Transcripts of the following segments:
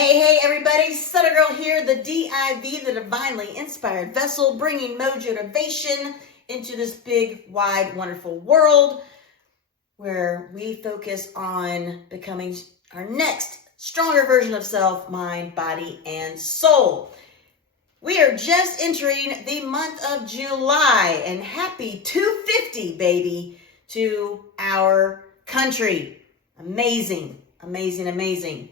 Hey, everybody, Sutter Girl here, the D.I.V, the divinely inspired vessel, bringing MoJoTiVatioN into this big, wide, wonderful world where we focus on becoming our next stronger version of self, mind, body, and soul. We are just entering the month of July, and happy 250, baby, to our country. Amazing, amazing, amazing.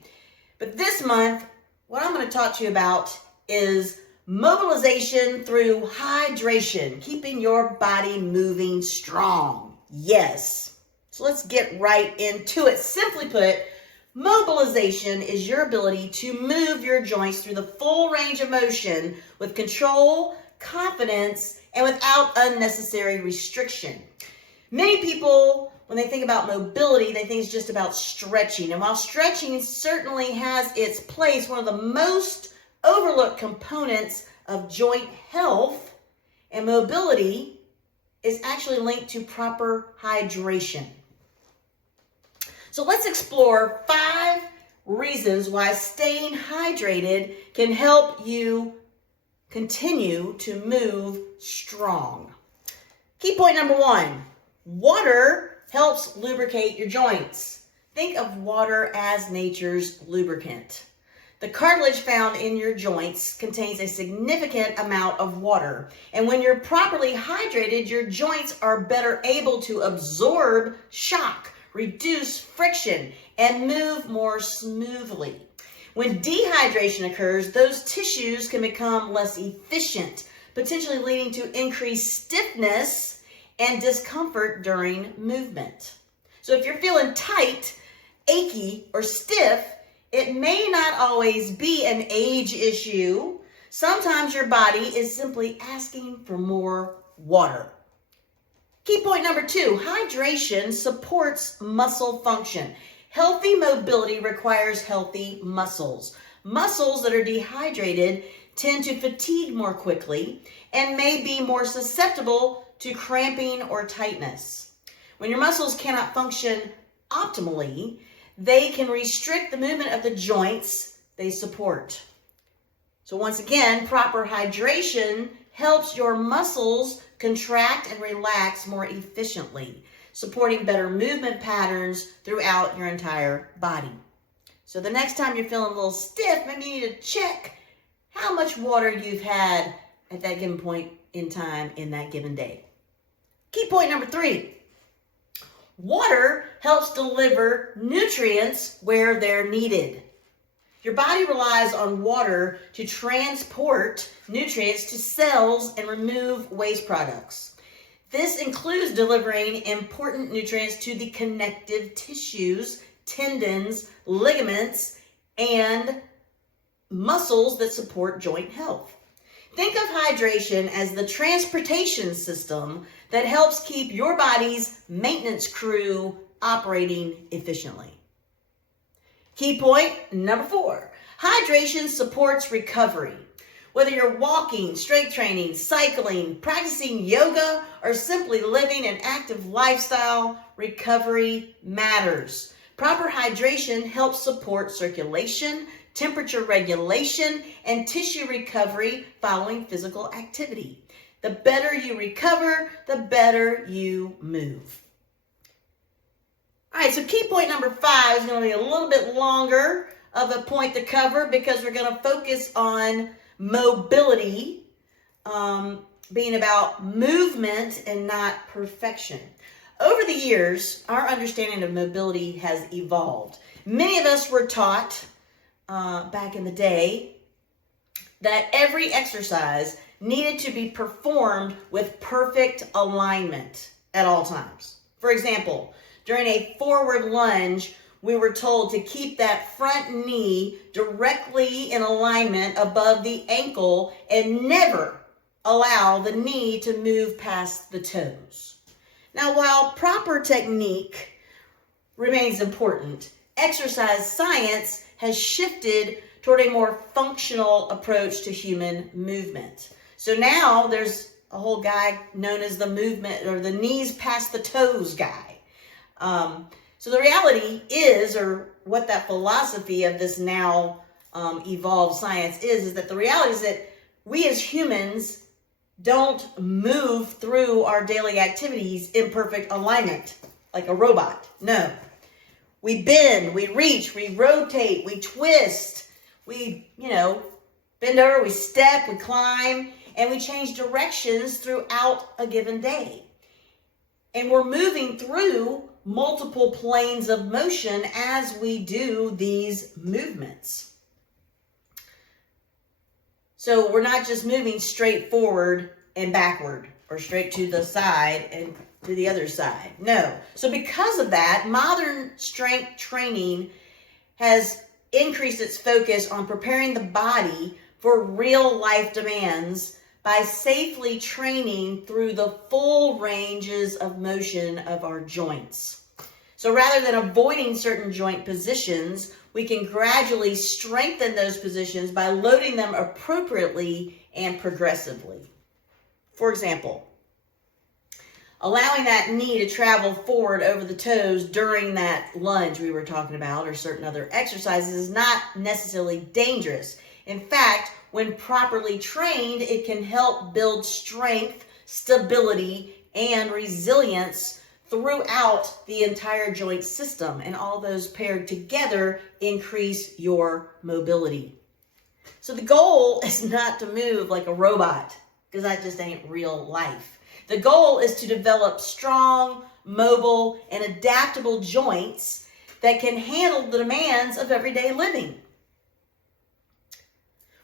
But this month, what I'm going to talk to you about is mobilization through hydration, keeping your body moving strong. Yes. So let's get right into it. Simply put, mobilization is your ability to move your joints through the full range of motion with control, confidence, and without unnecessary restriction. Many people, when they think about mobility, they think it's just about stretching. And while stretching certainly has its place, one of the most overlooked components of joint health and mobility is actually linked to proper hydration. So let's explore 5 reasons why staying hydrated can help you continue to move strong. Key point number 1, water helps lubricate your joints. Think of water as nature's lubricant. The cartilage found in your joints contains a significant amount of water. And when you're properly hydrated, your joints are better able to absorb shock, reduce friction, and move more smoothly. When dehydration occurs, those tissues can become less efficient, potentially leading to increased stiffness and discomfort during movement. So if you're feeling tight, achy, or stiff, it may not always be an age issue. Sometimes your body is simply asking for more water. Key point number 2, hydration supports muscle function. Healthy mobility requires healthy muscles. Muscles that are dehydrated tend to fatigue more quickly and may be more susceptible to cramping or tightness. When your muscles cannot function optimally, they can restrict the movement of the joints they support. So once again, proper hydration helps your muscles contract and relax more efficiently, supporting better movement patterns throughout your entire body. So the next time you're feeling a little stiff, maybe you need to check how much water you've had at that given point in time in that given day. Key point number 3, water helps deliver nutrients where they're needed. Your body relies on water to transport nutrients to cells and remove waste products. This includes delivering important nutrients to the connective tissues, tendons, ligaments, and muscles that support joint health. Think of hydration as the transportation system that helps keep your body's maintenance crew operating efficiently. Key point number 4, hydration supports recovery. Whether you're walking, strength training, cycling, practicing yoga, or simply living an active lifestyle, recovery matters. Proper hydration helps support circulation, temperature regulation, and tissue recovery following physical activity. The better you recover, the better you move. All right, so key point number 5 is going to be a little bit longer of a point to cover because we're going to focus on mobility, being about movement and not perfection. Over the years, our understanding of mobility has evolved. Many of us were taught back in the day that every exercise needed to be performed with perfect alignment at all times. For example, during a forward lunge, we were told to keep that front knee directly in alignment above the ankle and never allow the knee to move past the toes. Now, while proper technique remains important, exercise science has shifted toward a more functional approach to human movement. So now there's a whole guy known as the movement or the knees past the toes guy. So the reality is, or what that philosophy of this now evolved science is that the reality is that we as humans don't move through our daily activities in perfect alignment like a robot. No. We bend, we reach, we rotate, we twist, we, bend over, we step, we climb, and we change directions throughout a given day. And we're moving through multiple planes of motion as we do these movements. So we're not just moving straight forward and backward or straight to the side and to the other side. No. So because of that, modern strength training has increased its focus on preparing the body for real life demands by safely training through the full ranges of motion of our joints. So rather than avoiding certain joint positions, we can gradually strengthen those positions by loading them appropriately and progressively. For example, allowing that knee to travel forward over the toes during that lunge we were talking about or certain other exercises is not necessarily dangerous. In fact, when properly trained, it can help build strength, stability, and resilience throughout the entire joint system. And all those paired together increase your mobility. So the goal is not to move like a robot, because that just ain't real life. The goal is to develop strong, mobile, and adaptable joints that can handle the demands of everyday living.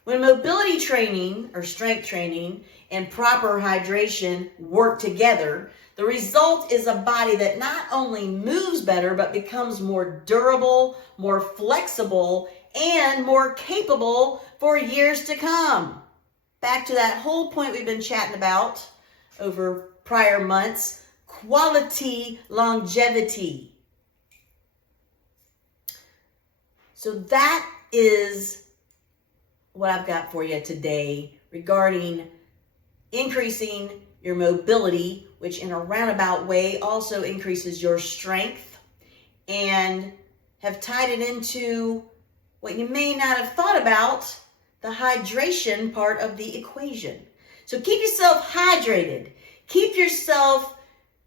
When mobility training or strength training and proper hydration work together, the result is a body that not only moves better, but becomes more durable, more flexible, and more capable for years to come. Back to that whole point we've been chatting about over prior months, quality longevity. So that is what I've got for you today regarding increasing your mobility, which in a roundabout way also increases your strength, and have tied it into what you may not have thought about, the hydration part of the equation. So keep yourself hydrated. Keep yourself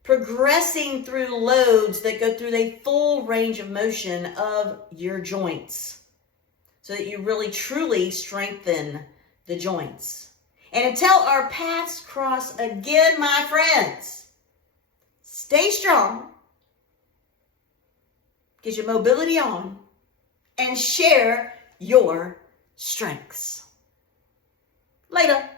progressing through loads that go through the full range of motion of your joints so that you really truly strengthen the joints. And until our paths cross again, my friends, stay strong, get your mobility on, and share your strengths. Later.